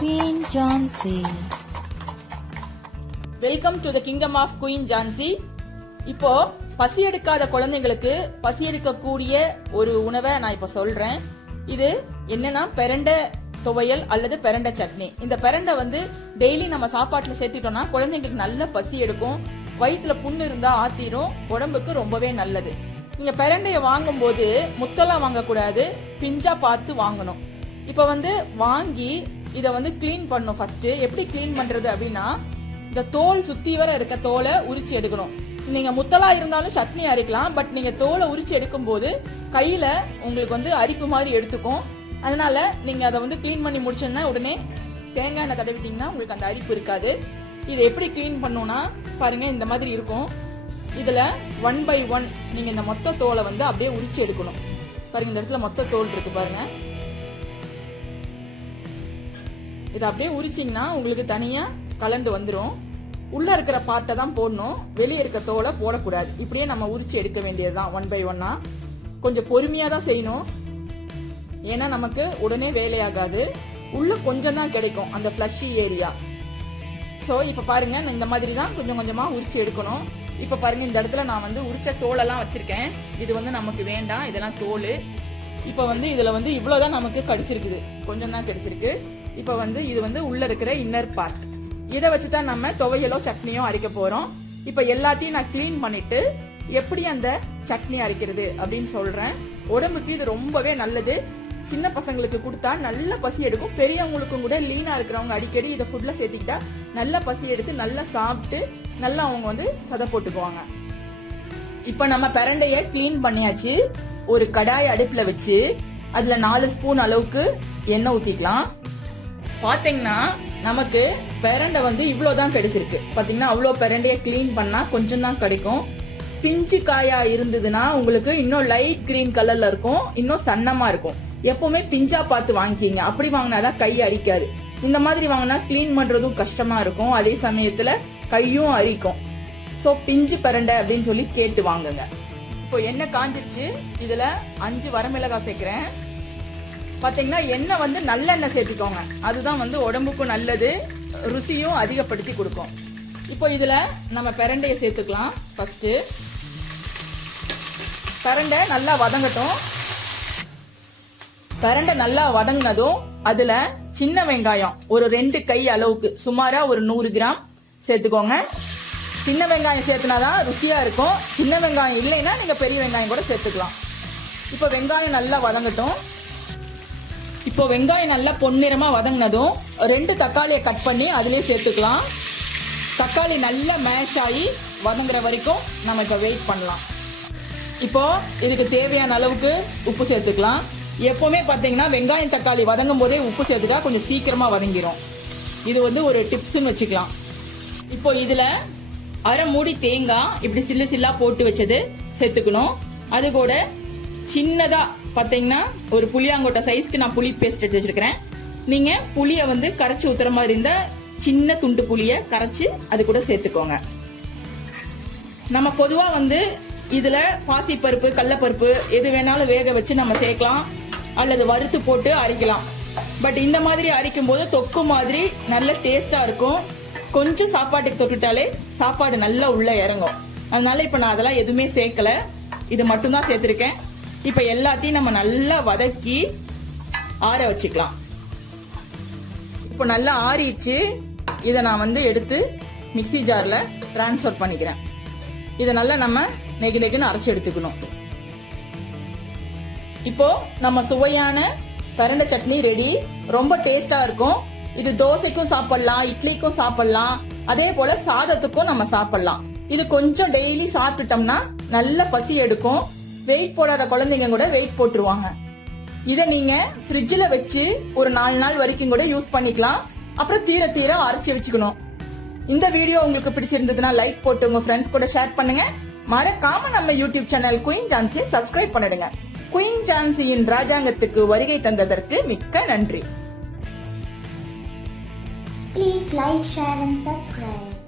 Queen Jhansi. Welcome to the kingdom of queen Jhansi. இப்போ பசி எடுக்காத குழந்தைங்களுக்கு பசி எடுக்கக்கூடிய ஒரு உணவை நான் இப்போ சொல்றேன். இது என்னன்னா பிரண்டை துவையல் அல்லது பிரண்டை சட்னி. இந்த பிரண்டை வந்து டெய்லி நம்ம சாப்பாட்டுல சேர்த்துட்டோம்னா குழந்தைங்களுக்கு நல்ல பசி எடுக்கும். வயிற்றுல புண்ணு இருந்தா ஆத்திரும், உடம்புக்கு ரொம்பவே நல்லது. நீங்க பிரண்டைய வாங்கும் போது முத்தெல்லாம் வாங்கக்கூடாது, பிஞ்சா பார்த்து வாங்கணும். இப்ப வந்து வாங்கி இதை வந்து கிளீன் பண்ணணும். ஃபர்ஸ்ட் எப்படி கிளீன் பண்றது அப்படின்னா, இந்த தோல் சுத்தி வர இருக்க தோலை உரிச்சு எடுக்கணும். நீங்க முத்தலா இருந்தாலும் சட்னி அரைக்கலாம், பட் நீங்க தோலை உரிச்சு எடுக்கும் போது கையில உங்களுக்கு வந்து அரிப்பு மாதிரி எடுத்துக்கும். அதனால நீங்க அதை வந்து கிளீன் பண்ணி முடிச்சோன்னா உடனே தேங்காய் எண்ணெய் தடவிட்டீங்கன்னா உங்களுக்கு அந்த அரிப்பு இருக்காது. இதை எப்படி கிளீன் பண்ணணும்னா பாருங்க, இந்த மாதிரி இருக்கும். இதுல 1 by 1 நீங்க இந்த மொத்த தோலை வந்து அப்படியே உரிச்சு எடுக்கணும். பாருங்க, இந்த இடத்துல மொத்த தோல் இருக்கு பாருங்க. இதை அப்படியே உரிச்சிங்கன்னா உங்களுக்கு தனியா கலண்டு வந்துடும். உள்ள இருக்கிற பார்ட்டை தான் போடணும், வெளியே இருக்க தோலை போடக்கூடாது. இப்படியே நம்ம உரிச்சு எடுக்க வேண்டியதுதான் 1 by 1. கொஞ்சம் பொறுமையா தான் செய்யணும், ஏன்னா நமக்கு உடனே வேலையாகாது. உள்ள கொஞ்சம் தான் கிடைக்கும் அந்த ஃப்ளஷி ஏரியா. ஸோ இப்போ பாருங்க, இந்த மாதிரி தான் கொஞ்சம் கொஞ்சமா உரிச்சு எடுக்கணும். இப்போ பாருங்க, இந்த இடத்துல நான் வந்து உரிச்ச தோலெல்லாம் வச்சிருக்கேன். இது வந்து நமக்கு வேண்டாம், இதெல்லாம் தோல். இப்போ வந்து இதுல வந்து இவ்வளவுதான் நமக்கு கிடைச்சிருக்குது, கொஞ்சம் தான் கிடைச்சிருக்கு. இப்போ வந்து இது வந்து உள்ள இருக்கிற இன்னர் பார்ட். இதை வச்சுதான் நம்ம துவையலோ சட்னியோ அரைக்க போறோம். இப்போ எல்லாத்தையும் நான் கிளீன் பண்ணிட்டு எப்படி அந்த சட்னி அரைக்கிறது அப்படின்னு சொல்றேன். உடம்புக்கு இது ரொம்பவே நல்லது. சின்ன பசங்களுக்கு கொடுத்தா நல்ல பசி எடுக்கும். பெரியவங்களுக்கும் கூட லீனா இருக்கிறவங்க அடிக்கடி இதை ஃபுட்ல சேர்த்துக்கிட்டா நல்ல பசி எடுத்து நல்லா சாப்பிட்டு நல்லா அவங்க வந்து சதை போட்டுக்குவாங்க. இப்போ நம்ம பிரண்டைய கிளீன் பண்ணியாச்சு. ஒரு கடாய் அடுப்புல வச்சு அதுல 4 ஸ்பூன் அளவுக்கு எண்ணெய் ஊத்திக்கலாம். பாத்தீங்கன்னா நமக்கு பிரண்டை வந்து இவ்வளவுதான் கிடைச்சிருக்கு. பாத்தீங்கன்னா அவ்வளோ பிரண்டைய கிளீன் பண்ணா கொஞ்சம் தான் கிடைக்கும். பிஞ்சு காயா இருந்ததுன்னா உங்களுக்கு இன்னும் லைட் கிரீன் கலர்ல இருக்கும், இன்னும் சன்னமா இருக்கும். எப்பவுமே பிஞ்சா பார்த்து வாங்கிக்கிங்க, அப்படி வாங்கினாதான் கை அரிக்காது. இந்த மாதிரி வாங்கினா கிளீன் பண்றதும் கஷ்டமா இருக்கும், அதே சமயத்துல கையும் அரிக்கும். ஸோ பிஞ்சு பிரண்டை அப்படின்னு சொல்லி கேட்டு வாங்குங்க. இப்போ எண்ணெய் காஞ்சிருச்சு, இதுல 5 வரமிளகாய் சேர்க்கிறேன். பாத்தீங்கன்னா எண்ணெய் வந்து நல்லெண்ணெய் சேர்த்துக்கோங்க, அதுதான் வந்து உடம்புக்கும் நல்லது, ருசியும் அதிகப்படுத்தி கொடுக்கும். இப்போ இதுல நம்ம பிரண்டைய சேர்த்துக்கலாம். ஃபர்ஸ்ட் பிரண்டை நல்லா வதங்கட்டும். பிரண்டை நல்லா வதங்கினதும் அதுல சின்ன வெங்காயம் ஒரு 2 கை அளவுக்கு, சுமாரா ஒரு 100 கிராம் சேர்த்துக்கோங்க. சின்ன வெங்காயம் சேர்த்துனாதான் ருசியா இருக்கும். சின்ன வெங்காயம் இல்லைன்னா நீங்க பெரிய வெங்காயம் கூட சேர்த்துக்கலாம். இப்போ வெங்காயம் நல்லா வதங்கட்டும். இப்போ வெங்காயம் நல்லா பொன்னிறமா வதங்கினதும் 2 தக்காளியை கட் பண்ணி அதிலே சேர்த்துக்கலாம். தக்காளி நல்லா மேஷ் ஆகி வதங்குற வரைக்கும் நம்ம இப்போ வெயிட் பண்ணலாம். இப்போ இதுக்கு தேவையான அளவுக்கு உப்பு சேர்த்துக்கலாம். எப்பவுமே பார்த்தீங்கன்னா வெங்காயம் தக்காளி வதங்கும் போதே உப்பு சேர்த்துட்டா கொஞ்சம் சீக்கிரமா வதங்கிடும். இது வந்து ஒரு டிப்ஸ்ன்னு வச்சுக்கலாம். இப்போ இதுல 1/2 மூடி தேங்காய் இப்படி சில்லு சில்லா போட்டு வச்சது சேர்த்துக்கணும். அது கூட சின்னதா பாத்தீங்கன்னா ஒரு புளியாங்கொட்டை சைஸ்க்கு நான் புளி பேஸ்ட் எடுத்து வச்சிருக்கிறேன். நீங்க புளிய வந்து கரைச்சி ஊத்துற மாதிரி இருந்தா சின்ன துண்டு புளிய கரைச்சி அது கூட சேர்த்துக்கோங்க. நம்ம பொதுவா வந்து இதுல பாசிப்பருப்பு கடலைப்பருப்பு எது வேணாலும் வேக வச்சு நம்ம சேர்க்கலாம், அல்லது வறுத்து போட்டு அரைக்கலாம். பட் இந்த மாதிரி அரைக்கும் போது தொக்கு மாதிரி நல்ல டேஸ்டா இருக்கும். கொஞ்சம் சாப்பாட்டுக்கு தொட்டுட்டாலே சாப்பாடு நல்லா உள்ள இறங்கும். அதனால இப்ப நான் அதெல்லாம் எதுவுமே சேர்க்கல, இது மட்டும்தான் சேர்த்திருக்கேன். இப்ப எல்லாத்தையும் நம்ம நல்லா வதக்கி ஆற வச்சுக்கலாம். இப்போ நல்லா ஆறிடுச்சு. இதை நான் வந்து எடுத்து மிக்ஸி ஜார்ல டிரான்ஸ்ஃபர் பண்ணிக்கிறேன். இதை நல்லா நம்ம நெகுன்னு அரைச்சு எடுத்துக்கணும். இப்போ நம்ம சுவையான பிரண்டை சட்னி ரெடி. ரொம்ப டேஸ்டா இருக்கும். இது தோசைக்கும் சாப்பிடலாம், இட்லிக்கும் சாப்பிடலாம், அதே போல சாதத்துக்கும் நம்ம சாப்பிடலாம். இது கொஞ்சம் டெய்லி சாப்பிட்டுட்டோம்னா நல்ல பசி எடுக்கும். வெயிட் போடாத குழந்தைங்க கூட வெயிட் போட்டுருவாங்க. இதை நீங்க ஃப்ரிட்ஜ்ல வச்சு ஒரு 4 நாள் வரைக்கும் கூட யூஸ் பண்ணிக்கலாம். அப்புறம் தீர தீர அரைச்சி வச்சுக்கணும். இந்த வீடியோ உங்களுக்கு பிடிச்சிருந்ததுன்னா லைக் போட்டு உங்க ஃப்ரெண்ட்ஸ் கூட ஷேர் பண்ணுங்க. மறக்காம நம்ம யூடியூப் சேனல் குயின் ஜான்சியை சப்ஸ்கிரைப் பண்ணிடுங்க. குயின் ஜான்சியின் ராஜாங்கத்துக்கு வருகை தந்ததற்கு மிக்க நன்றி. Please like, share and subscribe.